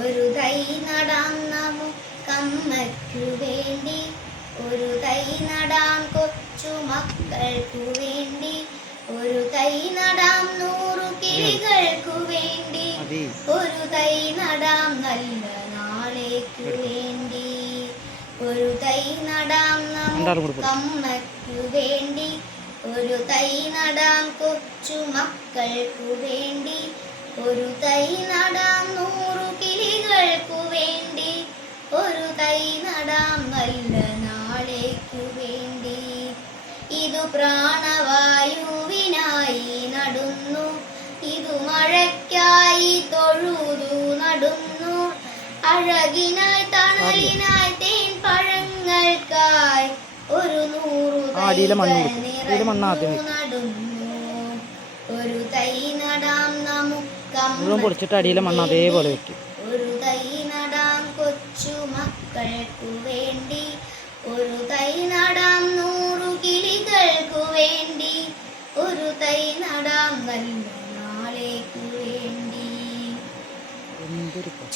ഒരു തൈ നടാം നമുക്കമ്മയ്ക്കു വേണ്ടി, ഒരു തൈ നടാം കൊച്ചു മക്കൾക്കു വേണ്ടി, ഒരു തൈ നടാം 100 കിളികൾക്കു വേണ്ടി, ഒരു തൈ നടാം നല്ല നാളേക്കു വേണ്ടി, ഒരു തൈ നടാം നമുക്കമ്മയ്ക്കു വേണ്ടി, ഒരു തൈ നടാം കൊച്ചു മക്കൾക്കു വേണ്ടി, ഒരു തൈ നടാം 100 കിളികൾക്കു വേണ്ടി, ഒരു തൈ നടാം നല്ല നാളേക്കു വേണ്ടി. ഇതു പ്രാണവായുവിനായി നടുന്നു, ഇതു മഴയ്ക്കായി തൊഴുതു നടുന്നു, അഴകിനായി തണലിനായി തേൻ പഴങ്ങൾക്കായി ഒരു 100 തൈകൾ നടുന്നു. ഒരു തൈ നടാം നമുക്കമ്മയ്ക്കു, ഒരു തൈ നടാം കൊച്ചു മക്കൾക്കു വേണ്ടി, ഒരു തൈ നടാം 100 കിളികൾക്കു വേണ്ടി, ഒരു തൈ നടാം നല്ല നാളേക്കു വേണ്ടി.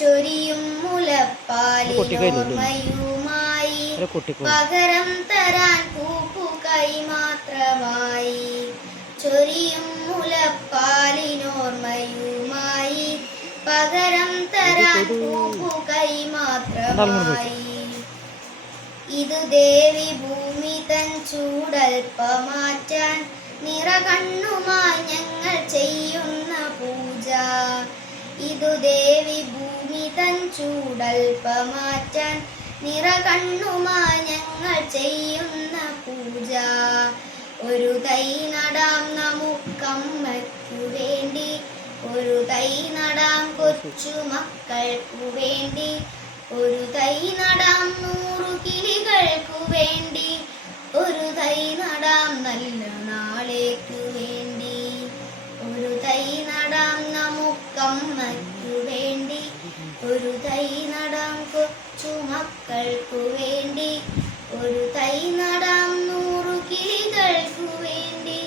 ചൊരിയും മുലപ്പാലിനോർമ്മയുമായി പകരം തരാൻ പൂപ്പുകൈ മാത്രമായി, ചൊരിയും മുലപ്പാലിനോർമ്മയുമായി പകരം തരാൻ പൂപ്പുകൈ മാത്രമായി. ഇതു ദേവി ഭൂമി തൻ ചൂടൽപ്പമാറ്റാൻ നിറകണ്ണുമായി ഞങ്ങൾ ചെയ്യുന്ന പൂജ, ഇതു ദേവി ഭൂമി തൻ ചൂടൽപ്പമാറ്റാൻ നിറകണ്ണുമായി ഞങ്ങൾ ചെയ്യുന്ന പൂജ. ഒരു തൈ നടാം നമുക്കമ്മയ്ക്കു വേണ്ടി, ഒരു തൈ നടാം കൊച്ചു മക്കൾക്കു വേണ്ടി, ഒരു തൈ നടാം 100 കിളികൾക്കു വേണ്ടി, ഒരു തൈ നടാം നല്ല നാളേക്കു വേണ്ടി, ഒരു തൈ നടാം നമുക്കമ്മയ്ക്കു വേണ്ടി, ഒരു തൈ നടാം കൊച്ചു മക്കൾക്കു വേണ്ടി, ഒരു തൈ നടാം 100 കിളികൾക്കു വേണ്ടി,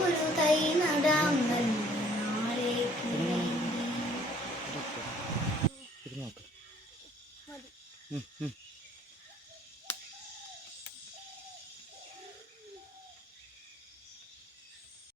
ഒരു തൈ നടാം നല്ല നാളേക്കു വേണ്ടി.